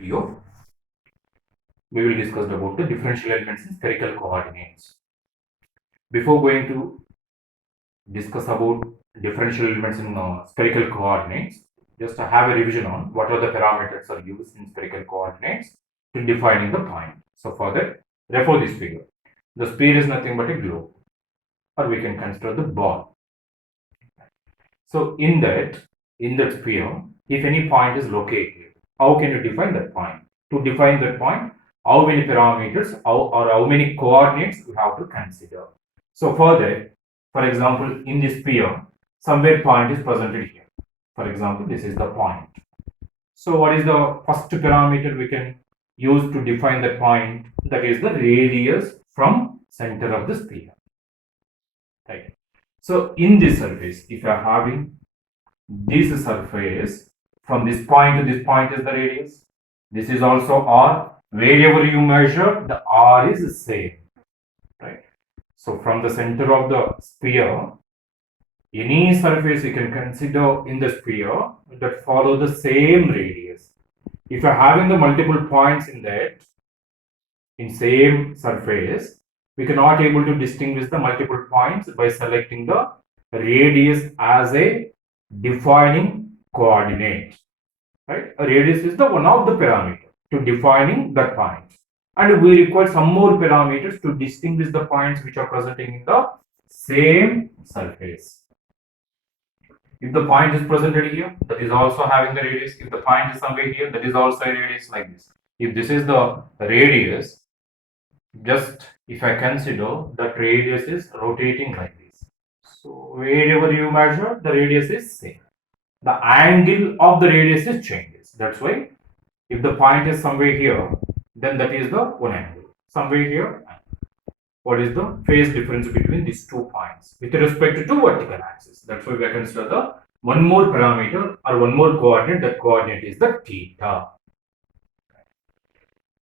video, we will discuss about the differential elements in spherical coordinates. Before going to discuss about differential elements in spherical coordinates, just to have a revision on what are the parameters are used in spherical coordinates to defining the point. So for that, refer this figure. The sphere is nothing but a globe, or we can consider the ball. So in that sphere, if any point is located, how can you define that point? To define that point, how many parameters or how many coordinates you have to consider. So further, for example, in this sphere, somewhere point is presented here. For example, this is the point. So what is the first parameter we can use to define the point? That is the radius from center of the sphere. Right. So in this surface, if you are having this surface from this point to this point is the radius. This is also R. Wherever you measure, the R is the same. Right. So from the center of the sphere, any surface you can consider in the sphere that follow the same radius. If you are having the multiple points in that, in same surface, we cannot able to distinguish the multiple points by selecting the radius as a defining coordinate. Right? A radius is the one of the parameter to defining that point. And we require some more parameters to distinguish the points which are presenting in the same surface. If the point is presented here, that is also having the radius. If the point is somewhere here, that is also a radius like this. If this is the radius, just if I consider that radius is rotating like this. So wherever you measure, the radius is same. The angle of the radius is changes. That's why if the point is somewhere here, then that is the one angle. Somewhere here, what is the phase difference between these 2 points with respect to vertical axis? That's why we are consider the one more parameter or one more coordinate. That coordinate is the theta.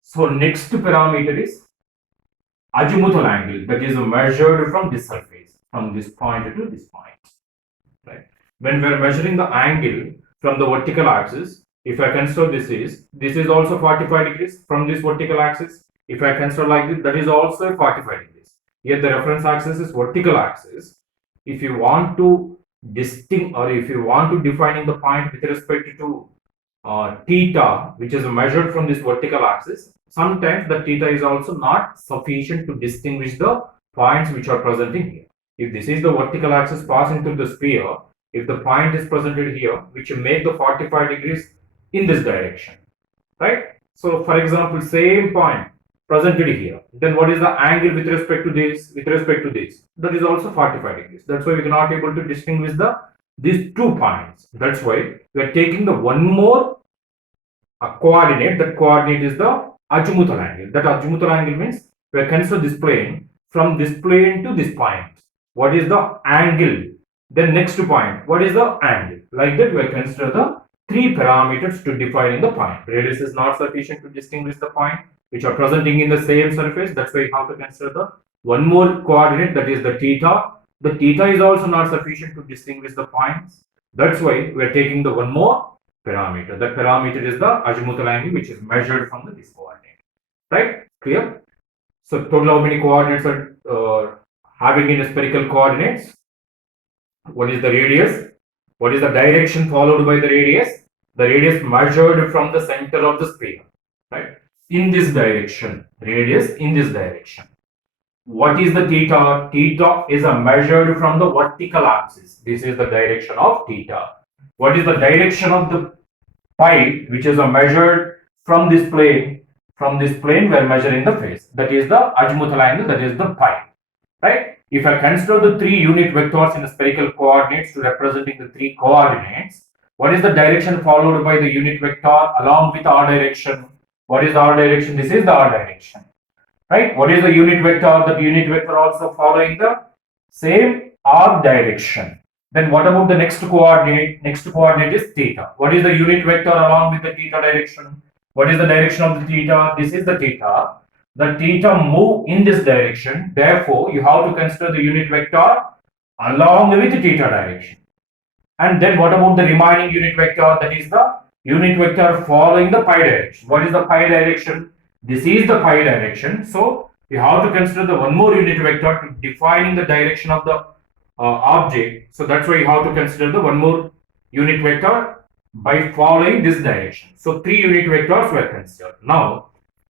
So next parameter is azimuthal angle, that is measured from this surface, from this point to this point. Right. When we are measuring the angle from the vertical axis, if I consider this is also 45 degrees from this vertical axis. If I consider like this, that is also 45 degrees. Here the reference axis is vertical axis. If you want to distinct or if you want to defining the point with respect to theta, which is measured from this vertical axis, sometimes the theta is also not sufficient to distinguish the points which are presenting here. If this is the vertical axis passing through the sphere, if the point is presented here, which will make the 45 degrees in this direction, right? So for example, same point presented here, then what is the angle with respect to this, that is also 45 degrees. That's why we cannot able to distinguish these 2 points. That's why we are taking the one more coordinate. That coordinate is the azimuthal angle. That azimuthal angle means we are consider this plane, from this plane to this point. What is the angle? Then next point, what is the angle? Like that, we will consider the 3 parameters to defining the point. Radius is not sufficient to distinguish the point which are presenting in the same surface. That's why you have to consider the one more coordinate, that is the theta. The theta is also not sufficient to distinguish the points. That's why we are taking the one more parameter. That parameter is the azimuthal angle, which is measured from this coordinate. Right? Clear? So total how many coordinates are having in spherical coordinates? What is the radius? What is the direction followed by the radius? The radius measured from the center of the sphere, right? In this direction, radius in this direction. What is the theta? Theta is measured from the vertical axis. This is the direction of theta. What is the direction of the pi, which is measured from this plane? From this plane, we are measuring the phase. That is the azimuthal angle, that is the pi, right? If I consider the 3 unit vectors in the spherical coordinates to representing the 3 coordinates, what is the direction followed by the unit vector along with r direction? What is the r direction? This is the r direction, right? What is the unit vector? That unit vector also following the same r direction. Then what about the next coordinate? Next coordinate is theta. What is the unit vector along with the theta direction? What is the direction of the theta? This is the theta. The theta move in this direction. Therefore, you have to consider the unit vector along with the theta direction. And then what about the remaining unit vector? That is the unit vector following the pi direction. What is the pi direction? This is the pi direction. So we have to consider the one more unit vector to defining the direction of the object. So that's why you have to consider the one more unit vector by following this direction. So 3 unit vectors were considered. Now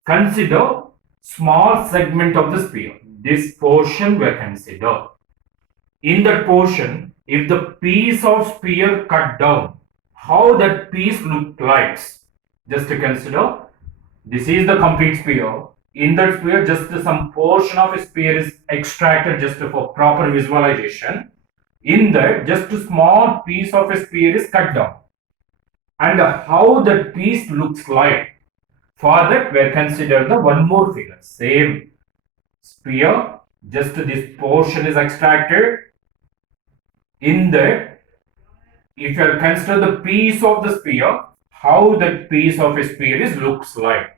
consider small segment of the sphere. This portion were considered. In that portion, if the piece of sphere cut down, how that piece look like? Just to consider, this is the complete sphere. In that sphere, just some portion of a sphere is extracted just for proper visualization. In that, just a small piece of a sphere is cut down. And how that piece looks like. For that, we consider the one more figure. Same sphere, just this portion is extracted. In that, if you consider the piece of the sphere, how that piece of a sphere is looks like.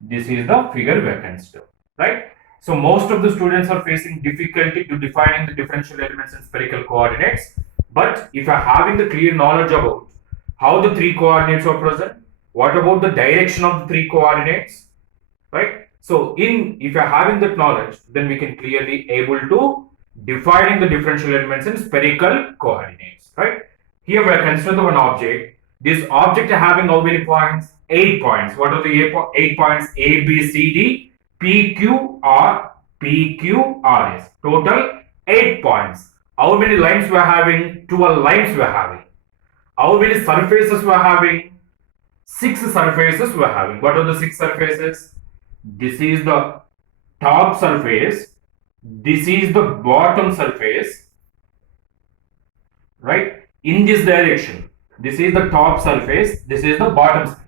This is the figure we are considering, right? So most of the students are facing difficulty to defining the differential elements in spherical coordinates. But if you are having the clear knowledge about how the 3 coordinates are present, what about the direction of the 3 coordinates, right? So if you are having that knowledge, then we can clearly able to defining the differential elements in spherical coordinates, right? Here we are considering one object. This object having how many points? 8 points. What are the 8 points? A, B, C, D, P, Q, R, P, Q, R, S. Total 8 points. How many lines we are having? 12 lines we are having. How many surfaces we are having? 6 surfaces we are having. What are the 6 surfaces? This is the top surface. This is the bottom surface, right? In this direction, this is the top surface, this is the bottom surface.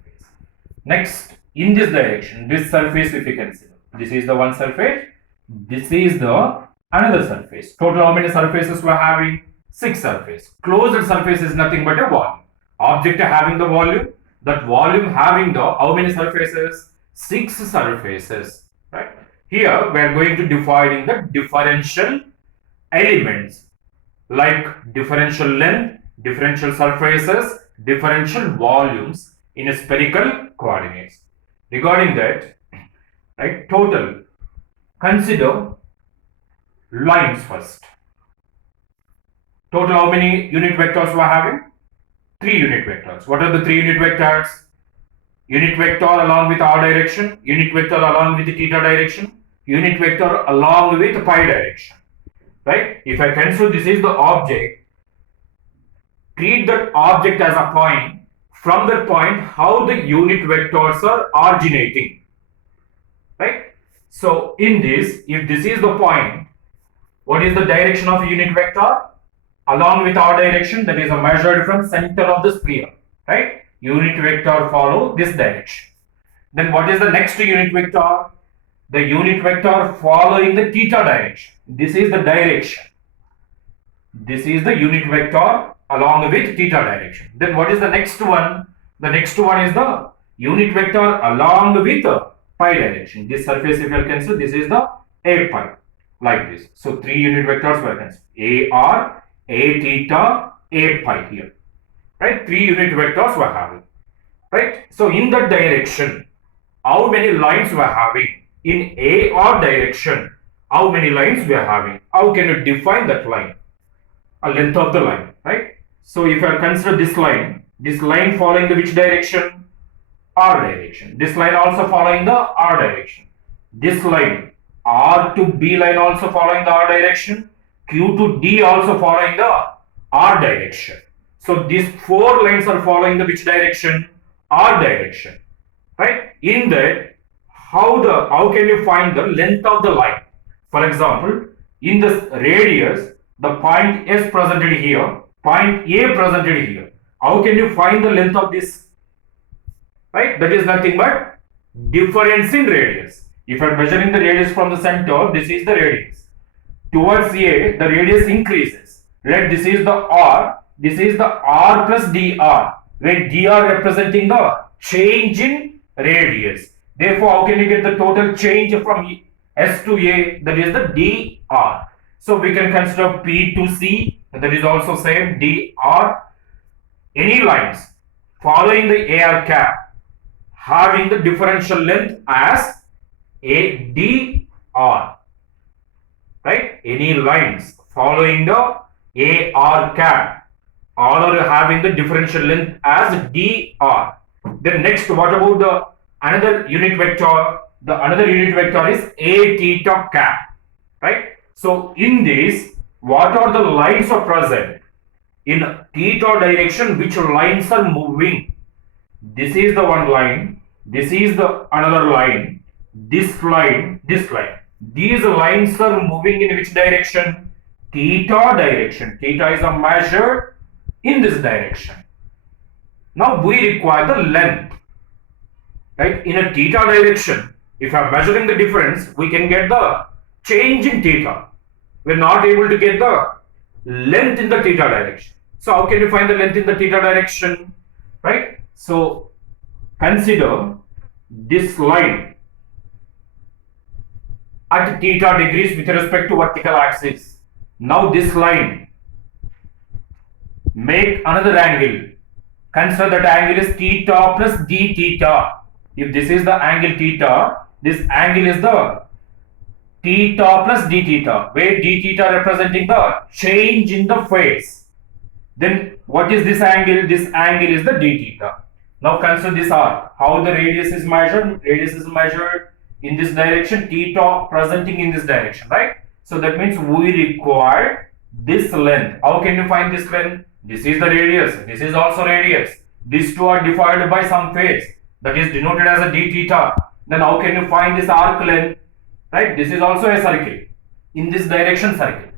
Next, in this direction, this surface if you consider, this is the one surface, this is the another surface. Total how many surfaces we are having? 6 surfaces. Closed surface is nothing but a volume. Object having the volume, that volume having the how many surfaces? 6 surfaces, right? Here we are going to define the differential elements like differential length, differential surfaces, differential volumes in a spherical coordinates. Regarding that, right, total, consider lines first. Total how many unit vectors we are having? 3 unit vectors. What are the 3 unit vectors? Unit vector along with r direction, unit vector along with the theta direction, unit vector along with pi direction, right? If I consider this is the object, treat that object as a point. From that point, how the unit vectors are originating, right? So in this, if this is the point, what is the direction of unit vector? Along with r direction, that is measured from center of the sphere, right? Unit vector follow this direction. Then what is the next unit vector? The unit vector following the theta direction. This is the direction. This is the unit vector along with theta direction. Then what is the next one? The next one is the unit vector along with pi direction. This surface if you consider, this is the a pi, like this. So 3 unit vectors were considered. A r, a theta, a pi here. Right? 3 unit vectors were having. Right? So in that direction, how many lines we are having? In a r direction, how many lines we are having? How can you define that line? A length of the line, right? So if I consider this line following the which direction? R direction. This line also following the R direction. This line R to B line also following the R direction. Q to D also following the R direction. So these 4 lines are following the which direction? R direction, right? In that, how can you find the length of the line? For example, in this radius, the point S presented here, point A presented here. How can you find the length of this? Right? That is nothing but difference in radius. If I am measuring the radius from the center, this is the radius. Towards A, the radius increases. Right? This is the R. This is the R plus dr, where dr representing the change in radius. Therefore, how can you get the total change from S to A? That is the dr. So we can consider P to C. That is also same dr. Any lines following the AR cap having the differential length as ADR, right? Any lines following the AR cap all are having the differential length as DR. Then next, what about the another unit vector? The another unit vector is A theta cap, right? So in this, what are the lines are present in theta direction? Which lines are moving? This is the one line. This is the another line. This line. This line. These lines are moving in which direction? Theta direction. Theta is a measure in this direction. Now we require the length, right? In a theta direction, if I'm measuring the difference, we can get the change in theta. We're not able to get the length in the theta direction. So how can you find the length in the theta direction, right? So consider this line at theta degrees with respect to vertical axis. Now this line, make another angle. Consider that angle is theta plus d theta. If this is the angle theta, this angle is the theta plus d theta, where d theta representing the change in the phase. Then what is this angle? This angle is the d theta. Now consider this arc. How the radius is measured? Radius is measured in this direction, theta presenting in this direction, right? So that means we require this length. How can you find this length? This is the radius. This is also radius. These two are divided by some phase that is denoted as a d theta. Then how can you find this arc length? Right? This is also a circle. In this direction, circle.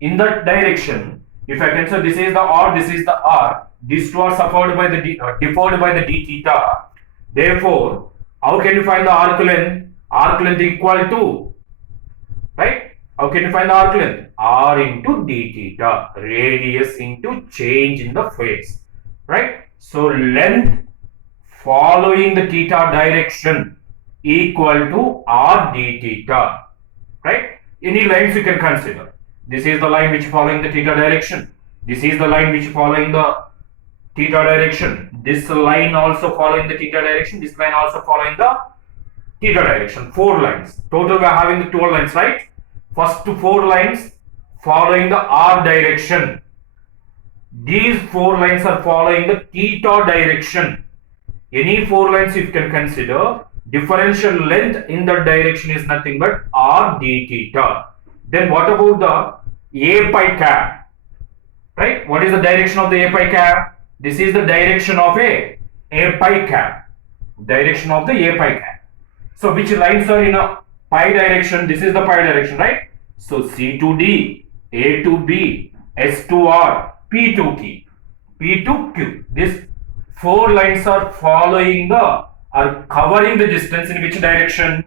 In that direction, if I consider this is the R, this is the R. These two are suffered by the deferred by the d theta. Therefore, how can you find the arc length? Arc length equal to, right? How can you find the arc length? R into d theta, radius into change in the phase, right? So length following the theta direction equal to R d theta, right? Any lines you can consider. This is the line which following the theta direction. This is the line which following the theta direction. This line also following the theta direction. This line also following the theta direction. 4 lines. Total we are having the 12 lines, right? First 4 lines following the R direction. These 4 lines are following the theta direction. Any 4 lines you can consider, differential length in that direction is nothing but R d theta. Then what about the A pi cap? Right? What is the direction of the A pi cap? This is the direction of A pi cap. Direction of the A pi cap. So which lines are in a pi direction? This is the pi direction, right? So C to D, A to B, S to R, P to T, P to Q. These 4 lines are following are covering the distance in which direction?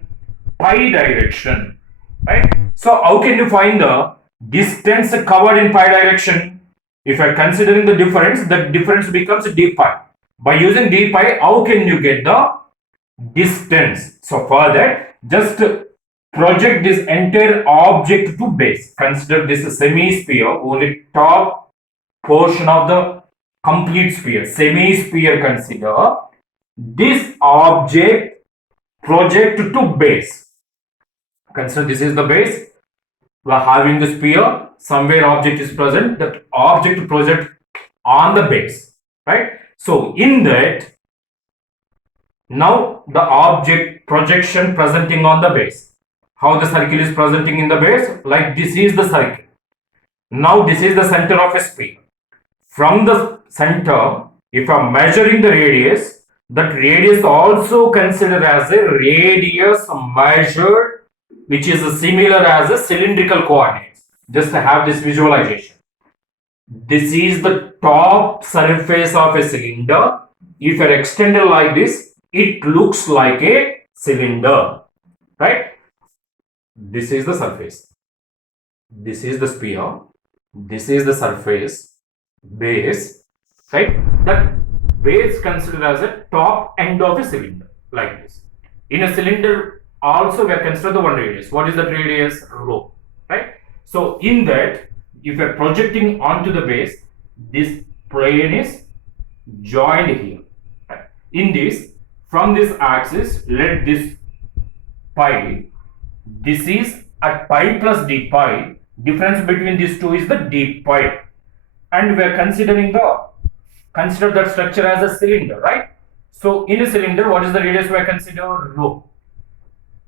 Pi direction, right? So how can you find the distance covered in pi direction? If I considering the difference becomes d pi. By using d pi, how can you get the distance? So for that, just project this entire object to base. Consider this a semi-sphere, only top portion of the complete sphere. Semi-sphere consider. This object project to base. Consider this is the base. We are having the sphere. Somewhere object is present. That object project on the base. Right? So in that, now the object projection presenting on the base. How the circle is presenting in the base? Like this is the circle. Now this is the center of a sphere. From the center, if I am measuring the radius, that radius also considered as a radius measured, which is similar as a cylindrical coordinates. Just to have this visualization. This is the top surface of a cylinder. If you are extended like this, it looks like a cylinder, right? This is the surface. This is the sphere. This is the surface, base, right? That base considered as a top end of a cylinder, like this. In a cylinder, also we are considered the one radius. What is that radius? Rho, right? So in that, if you are projecting onto the base, this plane is joined here. in this, from this axis, let this pi, this is at pi plus d pi, difference between these two is the d pi, and we are considering consider that structure as a cylinder, right? So in a cylinder, what is the radius we are considering? Rho.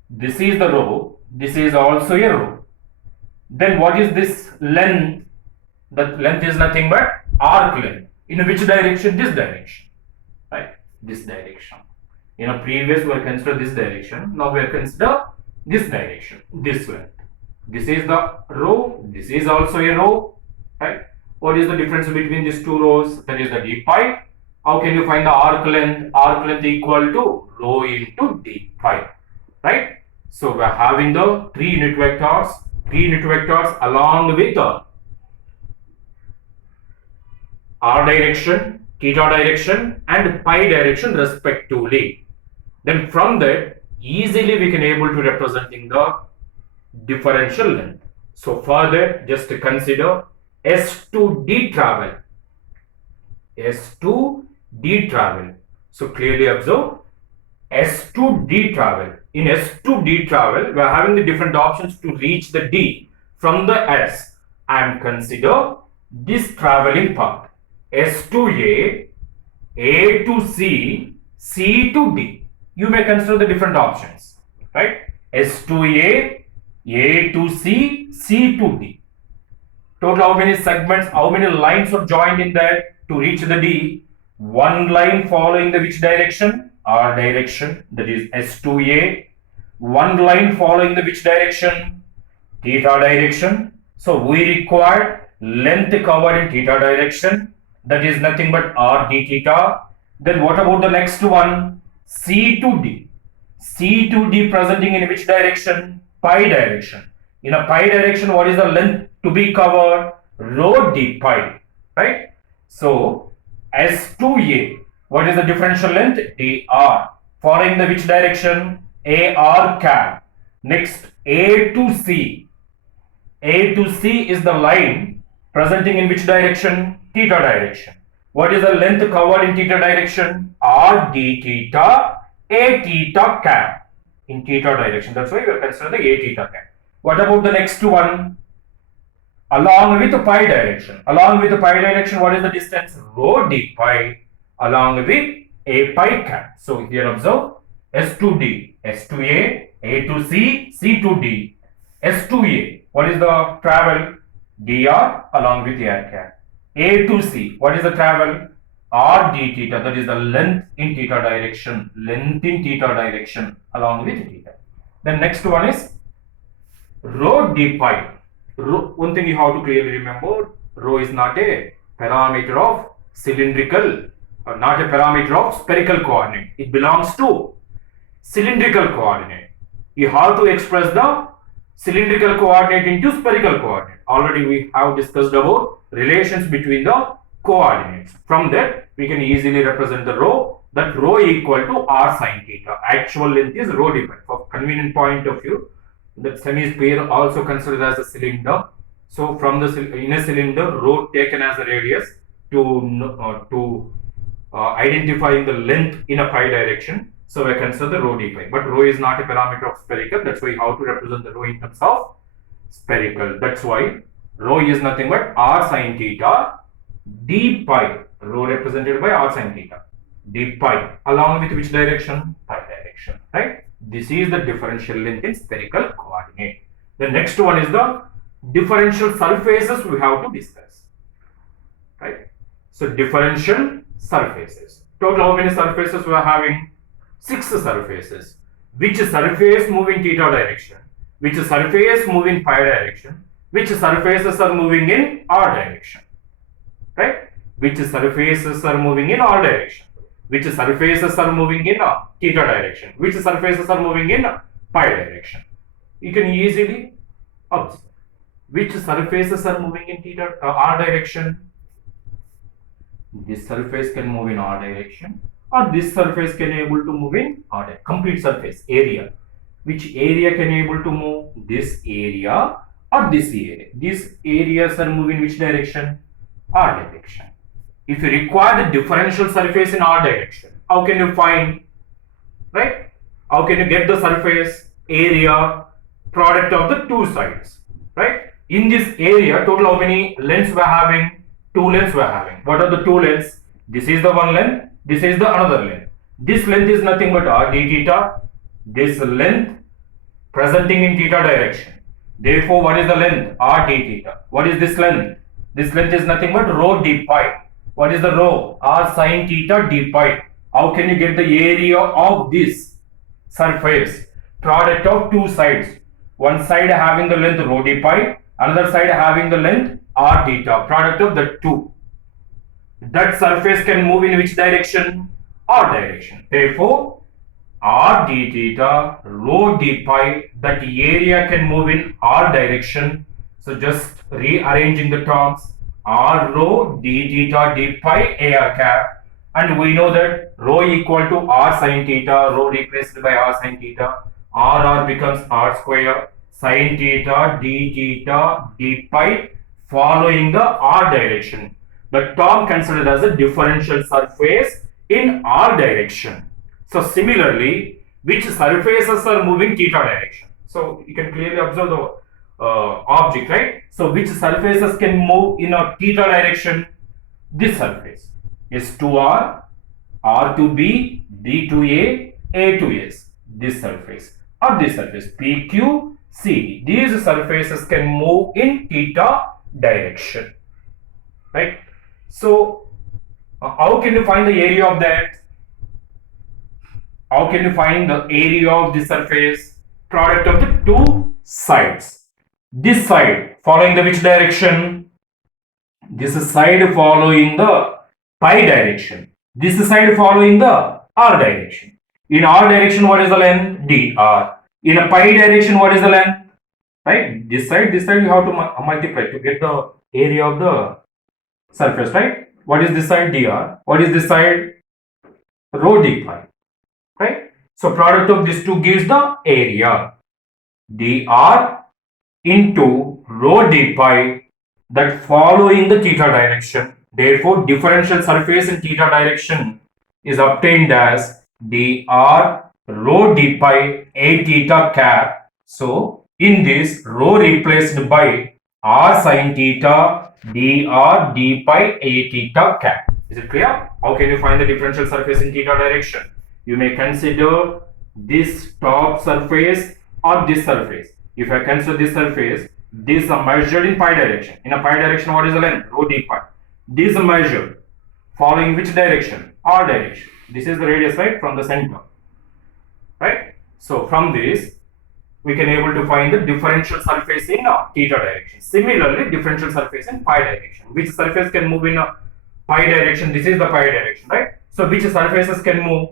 This is the rho, this is also a rho. Then what is this length? The length is nothing but arc length. In which direction? This direction, right? This direction. In a previous we are consider this direction, now we are consider this direction, this length. This is the rho, this is also a rho, right? What is the difference between these two rows? That is the d pi. How can you find the arc length? Arc length equal to rho into d pi, right? So we are having the three unit vectors along with the r direction, theta direction and pi direction respectively. Then from that, easily we can able to representing the differential length. So for that, just consider S2D travel. S2D travel. So clearly observe S2D travel. In S2D travel, we are having the different options to reach the D from the S, and consider this traveling path. S to A to C, C to D. You may consider the different options, right? S to A to C, C to D. Total how many segments, how many lines are joined in that to reach the D? One line following the which direction? R direction, that is S to A. One line following the which direction? Theta direction. So we require length covered in theta direction, that is nothing but r d theta. Then what about the next one? C to D. C to D presenting in which direction? Pi direction. In a pi direction, what is the length to be covered? Rho d pi, right? So S to A, what is the differential length? dr. Following the which direction? AR cap. Next, A to C. A to C is the line presenting in which direction? Theta direction. What is the length covered in theta direction? R d theta, A theta cap in theta direction. That's why we are considering the A theta cap. What about the next one? Along with the pi direction. Along with the pi direction, what is the distance? Rho d pi along with A pi cap. So here observe S to D, S to A to C, C to D. S to A, what is the travel? dr along with r cap. A to C, what is the travel? R d theta, that is the length in theta direction, along with theta. Then next one is rho d pi. One thing you have to clearly remember, rho is not a parameter of cylindrical, or not a parameter of spherical coordinate. It belongs to cylindrical coordinate. You have to express the cylindrical coordinate into spherical coordinate. Already we have discussed about relations between the coordinates. From that, we can easily represent the rho, that rho equal to r sine theta. Actual length is rho d pi. For convenient point of view, the semi-sphere also considered as a cylinder. So from the in a cylinder, rho taken as a radius to identifying the length in a pi direction. So I consider the rho d pi. But rho is not a parameter of spherical. That's why how to represent the rho in terms of spherical. That's why rho is nothing but r sine theta d pi. Rho represented by r sine theta d pi along with which direction? Pi direction, right? This is the differential length in spherical coordinate. The next one is the differential surfaces we have to discuss, right? So differential surfaces. Total how many surfaces we are having? 6 surfaces. Which surface move in theta direction? Which surface move in pi direction? Which surfaces are moving in r direction? Right? Which surfaces are moving in r direction? Which surfaces are moving in theta direction? Which surfaces are moving in pi direction? You can easily observe. Which surfaces are moving in theta r direction? This surface can move in r direction, or this surface can able to move in r direction. Complete surface area. Which area can able to move? This area or this area. These areas are moving which direction? R direction. If you require the differential surface in r direction, how can you find, right? How can you get the surface area product of the two sides, right? In this area, total how many lengths we are having? Two lengths we are having. What are the two lengths? This is the one length, this is the another length. This length is nothing but r d theta. This length presenting in theta direction. Therefore, what is the length? R d theta. What is this length? This length is nothing but rho d pi. What is the rho? R sine theta d pi. How can you get the area of this surface? Product of two sides. One side having the length rho d pi, another side having the length r theta. Product of the two. That surface can move in which direction? R direction. Therefore, r d theta rho d pi, that area can move in r direction. So just rearranging the terms, r rho d theta d pi ar cap, and we know that rho equal to r sin theta, rho replaced by r sin theta, r becomes r square, sin theta d theta d pi following the r direction. The term considered as a differential surface in r direction. So similarly, which surfaces are moving theta direction? So you can clearly observe the object, right? So which surfaces can move in a theta direction? This surface is 2r, r to b, b to a to s. This surface or this surface PQ, CD. These surfaces can move in theta direction, right? So how can you find the area of that? How can you find the area of the surface? Product of the two sides. This side following the which direction? This side following the pi direction. This side following the r direction. In r direction, what is the length? dr. In a pi direction, what is the length? Right? This side you have to multiply to get the area of the surface, right? What is this side? dr. What is this side? Rho d pi. Right? So product of these two gives the area. dr into rho d pi, that following the theta direction. Therefore, differential surface in theta direction is obtained as dr rho d pi a theta cap. So in this, rho replaced by r sin theta dr d pi a theta cap. Is it clear? How can you find the differential surface in theta direction? You may consider this top surface or this surface. If I consider this surface, this are measured in pi direction. In a pi direction, what is the length? Rho d pi. This is measured following which direction? R direction. This is the radius, right, from the center, right? So from this, we can able to find the differential surface in theta direction. Similarly, differential surface in pi direction. Which surface can move in a pi direction? This is the pi direction, right? So which surfaces can move?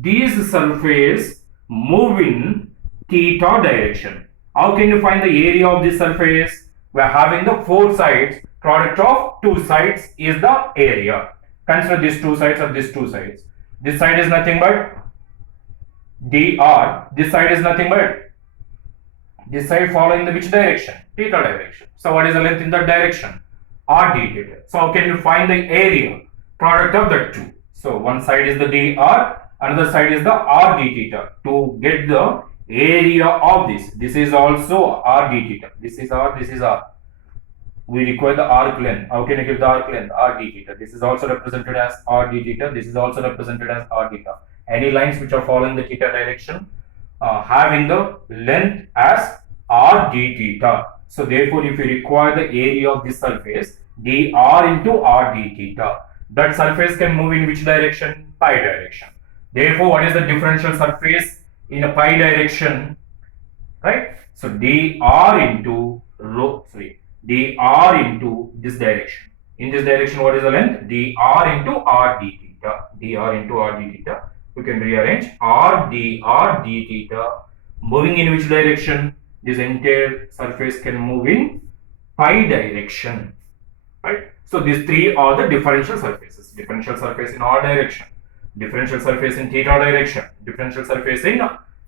These surface move in theta direction. How can you find the area of this surface? We are having the four sides. Product of two sides is the area. Consider these two sides or these two sides. This side is nothing but dr. This side is nothing but this side following the which direction? Theta direction. So what is the length in that direction? R d theta. So how can you find the area? Product of the two. So one side is the dr, another side is the r d theta. To get the area of this is also r d theta. This is r, this is r. We require the arc length. How can you give the arc length? R d theta. This is also represented as r d theta. This is also represented as r theta. Any lines which are following the theta direction having the length as r d theta. So therefore, if you require the area of this surface, dr into r d theta, that surface can move in which direction? Pi direction. Therefore, what is the differential surface in a pi direction? Right? So dr into dr into this direction. In this direction, what is the length? dr into r d theta. dr into r d theta. We can rearrange r dr d theta. Moving in which direction? This entire surface can move in pi direction. Right? So these three are the differential surfaces. Differential surface in r direction, differential surface in theta direction, differential surface in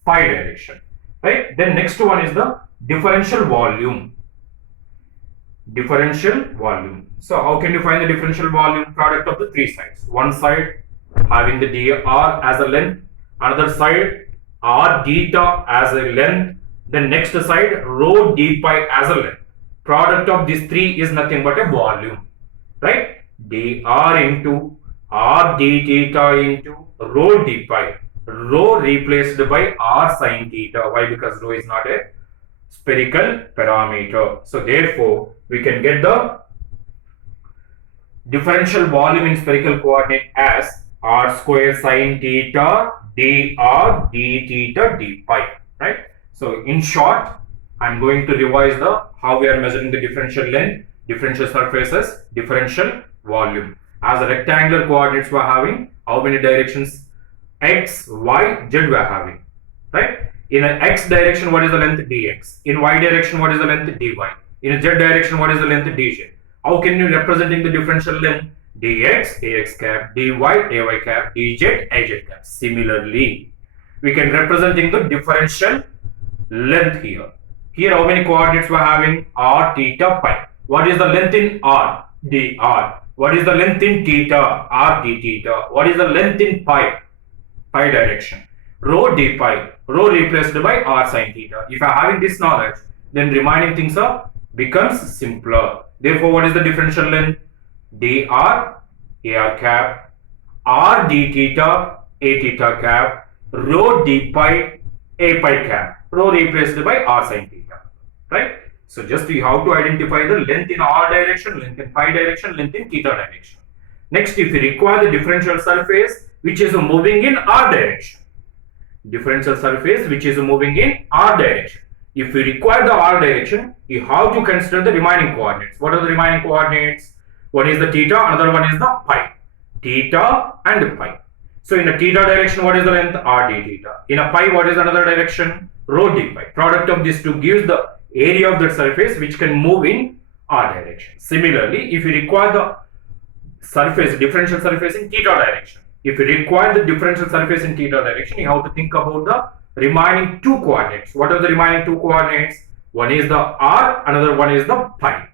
pi direction. Right? Then next one is the differential volume. Differential volume. So how can you find the differential volume? Product of the three sides. One side having the dr as a length, another side r theta as a length, then next side rho d pi as a length. Product of these three is nothing but a volume, right? dr into r d theta into rho d pi. Rho replaced by r sin theta. Why? Because rho is not a spherical parameter. So therefore, we can get the differential volume in spherical coordinate as r square sin theta dr d theta d pi, right? So in short, I'm going to revise the how we are measuring the differential length, differential surfaces, differential volume. As a rectangular coordinates we are having, how many directions? X, Y, Z we are having, right? In an x direction, what is the length? dx. In y direction, what is the length? dy. In a z direction, what is the length? dz. How can you representing the differential length? dx, ax cap, dy, ay cap, dz, az cap. Similarly, we can representing the differential length here. Here, how many coordinates we are having? R, theta, pi. What is the length in r? dr. What is the length in theta? R, d theta. What is the length in pi? Pi direction. Rho d pi. Rho replaced by r sin theta. If I am having this knowledge, then remaining things are becomes simpler. Therefore, what is the differential length? dr, ar cap, r d theta, a theta cap, rho d pi, a pi cap. Rho replaced by r sin theta, right? So just we have to identify the length in r direction, length in pi direction, length in theta direction. Next, if we require the differential surface which is moving in r direction, differential surface which is moving in r direction. If we require the r direction, you have to consider the remaining coordinates. What are the remaining coordinates? One is the theta, another one is the pi. Theta and pi. So in a theta direction, what is the length? R d theta. In a pi, what is another direction? Rho d pi. Product of these two gives the area of the surface which can move in r direction. Similarly, if we require the surface, differential surface in theta direction, if you require the differential surface in theta direction, you have to think about the remaining two coordinates. What are the remaining two coordinates? One is the r, another one is the pi.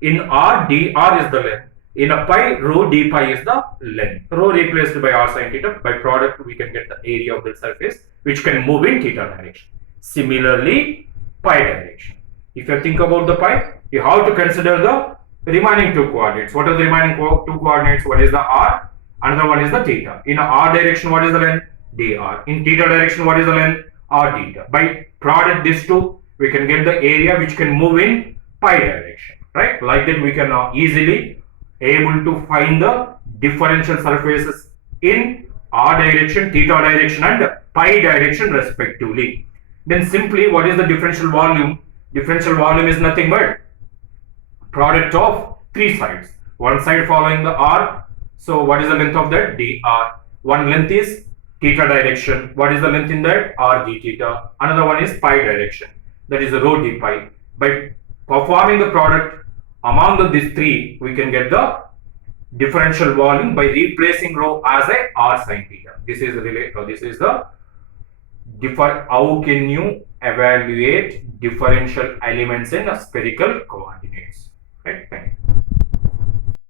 In r, dr is the length. In a pi, rho d pi is the length. Rho replaced by r sin theta. By product, we can get the area of the surface which can move in theta direction. Similarly, pi direction. If you think about the pi, you have to consider the remaining two coordinates. What are the remaining two coordinates? One is the r, another one is the theta. In r direction, what is the length? dr. In theta direction, what is the length? r theta. By product these two, we can get the area which can move in pi direction, right? Like that, we can easily able to find the differential surfaces in r direction, theta direction and pi direction respectively. Then simply, what is the differential volume? Differential volume is nothing but product of three sides. One side following the r. So what is the length of that? dr. One length is theta direction. What is the length in that? r d theta. Another one is pi direction. That is the rho d pi. By performing the product among these three, we can get the differential volume by replacing rho as a r sin theta. This is the how can you evaluate differential elements in spherical coordinates, right? Thank you.